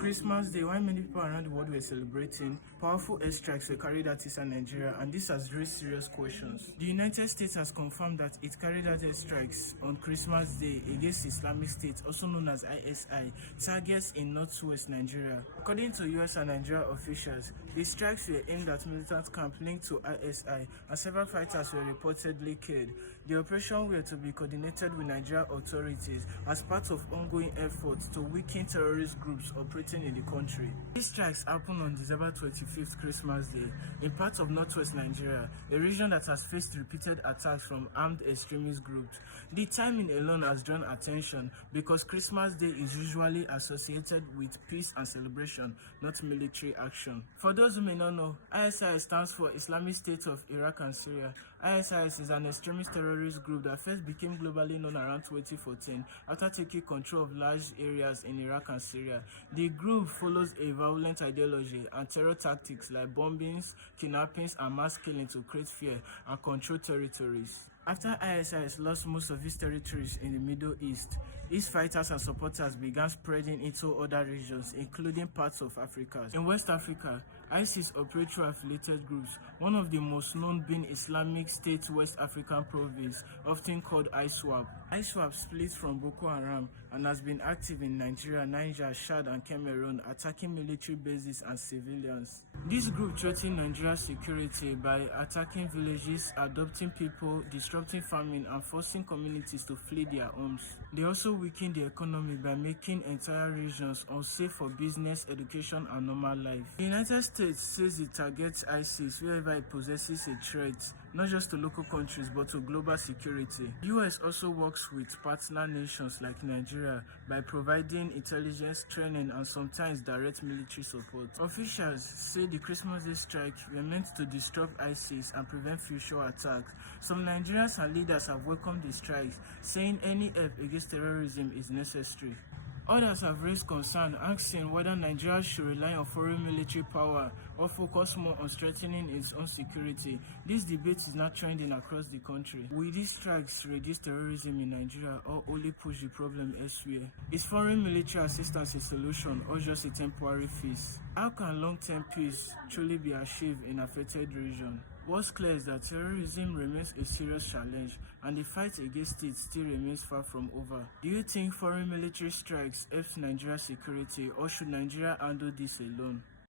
Christmas Day, while many people around the world were celebrating, powerful airstrikes were carried out inside Nigeria, and this has raised serious questions. The United States has confirmed that it carried out airstrikes on Christmas Day against Islamic State, also known as ISI, targets in northwest Nigeria. According to US and Nigeria officials, the strikes were aimed at militant camps linked to ISI, and several fighters were reportedly killed. The operation were to be coordinated with Nigerian authorities as part of ongoing efforts to weaken terrorist groups operating in the country. These strikes happened on December 25th, Christmas Day, in parts of northwest Nigeria, a region that has faced repeated attacks from armed extremist groups. The timing alone has drawn attention because Christmas Day is usually associated with peace and celebration, not military action. For those who may not know, ISIS stands for Islamic State of Iraq and Syria. ISIS is an extremist terrorist group that first became globally known around 2014 after taking control of large areas in Iraq and Syria. The group follows a violent ideology and terror tactics like bombings, kidnappings, and mass killing to create fear and control territories. After ISIS lost most of its territories in the Middle East, its fighters and supporters began spreading into other regions, including parts of Africa. In West Africa, ISIS operates through affiliated groups, one of the most known being Islamic State West African Province, often called ISWAP. ISWAP split from Boko Haram and has been active in Nigeria, Niger, Chad, and Cameroon, attacking military bases and civilians. This group threatens Nigeria's security by attacking villages, adopting people, disrupting farming, and forcing communities to flee their homes. They also weaken the economy by making entire regions unsafe for business, education, and normal life. The United States says it targets ISIS wherever it possesses a threat, not just to local countries but to global security. The US also works with partner nations like Nigeria by providing intelligence, training, and sometimes direct military support. Officials say the Christmas Day strike were meant to disrupt ISIS and prevent future attacks. Some Nigerians and leaders have welcomed the strikes, saying any help against terrorism is necessary. Others have raised concern, asking whether Nigeria should rely on foreign military power or focus more on strengthening its own security. This debate is now trending across the country. Will these strikes reduce terrorism in Nigeria or only push the problem elsewhere? Is foreign military assistance a solution or just a temporary fix? How can long-term peace truly be achieved in affected regions? What's clear is that terrorism remains a serious challenge and the fight against it still remains far from over. Do you think foreign military strikes help Nigeria's security, or should Nigeria handle this alone?